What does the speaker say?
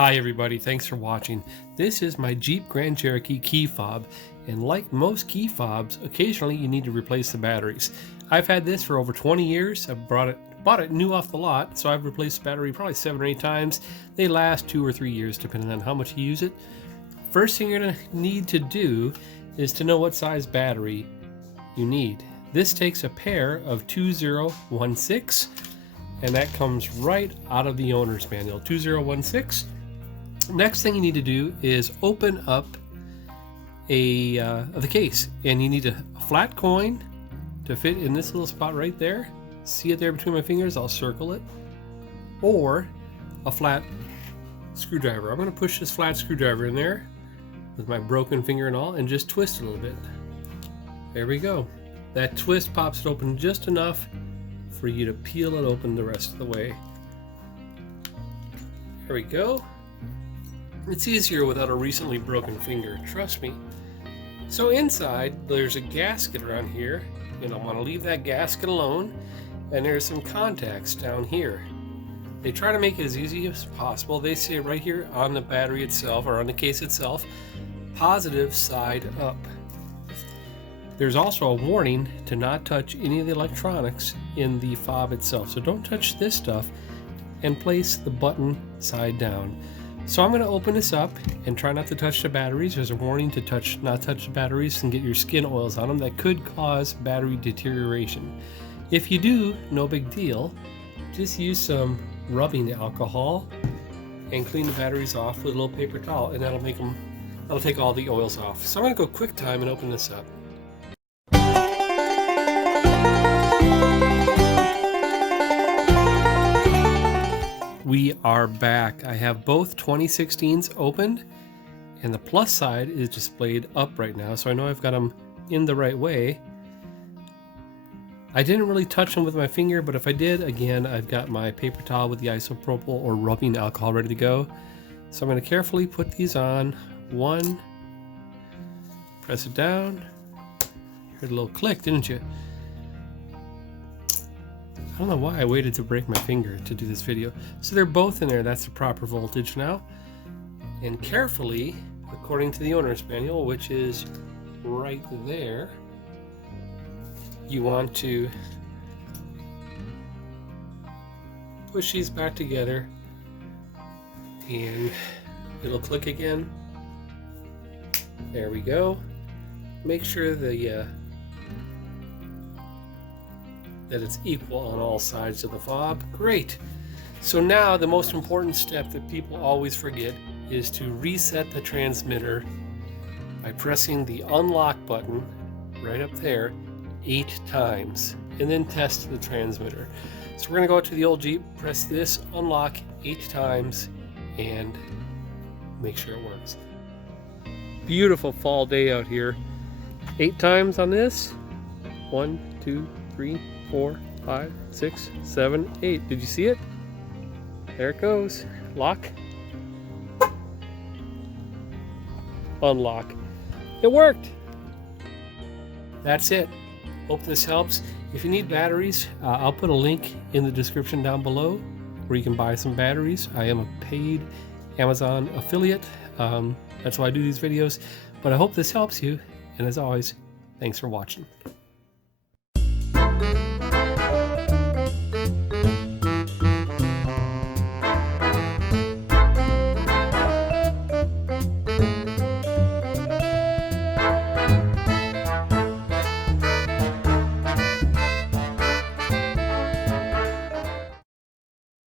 Hi everybody, thanks for watching. This is my Jeep Grand Cherokee key fob, and like most key fobs, occasionally you need to replace the batteries. I've had this for over 20 years. I've bought it new off the lot, so I've replaced the battery probably 7 or 8 times. They last 2 or 3 years depending on how much you use it. First thing you're going to need to do is to know what size battery you need. This takes a pair of 2016, and that comes right out of the owner's manual, 2016. Next thing you need to do is open up the case, and you need a flat coin to fit in this little spot right there. See it there between my fingers? I'll circle it. Or a flat screwdriver. I'm going to push this flat screwdriver in there with my broken finger and all, and just twist it a little bit. There we go. That twist pops it open just enough for you to peel it open the rest of the way. There we go. It's easier without a recently broken finger, trust me. So inside, there's a gasket around here, and I want to leave that gasket alone, and there's some contacts down here. They try to make it as easy as possible. They say right here on the battery itself, or on the case itself, positive side up. There's also a warning to not touch any of the electronics in the fob itself, so don't touch this stuff, and place the button side down. So I'm going to open this up and try not to touch the batteries. There's a warning to not touch the batteries and get your skin oils on them. That could cause battery deterioration. If you do, no big deal. Just use some rubbing alcohol and clean the batteries off with a little paper towel, and that'll take all the oils off. So I'm going to go QuickTime and open this up. We are back. I have both 2016s opened, and the plus side is displayed up right now, so I know I've got them in the right way. I didn't really touch them with my finger, but if I did, again, I've got my paper towel with the isopropyl or rubbing alcohol ready to go. So I'm going to carefully put these on. One, press it down. You heard a little click, didn't you? I don't know why I waited to break my finger to do this video. So they're both in there. That's the proper voltage now. And carefully, according to the owner's manual, which is right there, you want to push these back together, and it'll click again. There we go. Make sure that it's equal on all sides of the fob. Great. So now the most important step that people always forget is to reset the transmitter by pressing the unlock button right up there 8 times, and then test the transmitter. So we're going to go out to the old Jeep, press this unlock 8 times, and make sure it works. Beautiful fall day out here. 8 times on this. 1, 2, 3, 4, 5, 6, 7, 8. Did you see it? There it goes. Lock. Unlock. It worked. That's it. Hope this helps. If you need batteries, I'll put a link in the description down below where you can buy some batteries. I am a paid Amazon affiliate. That's why I do these videos. But I hope this helps you. And as always, thanks for watching.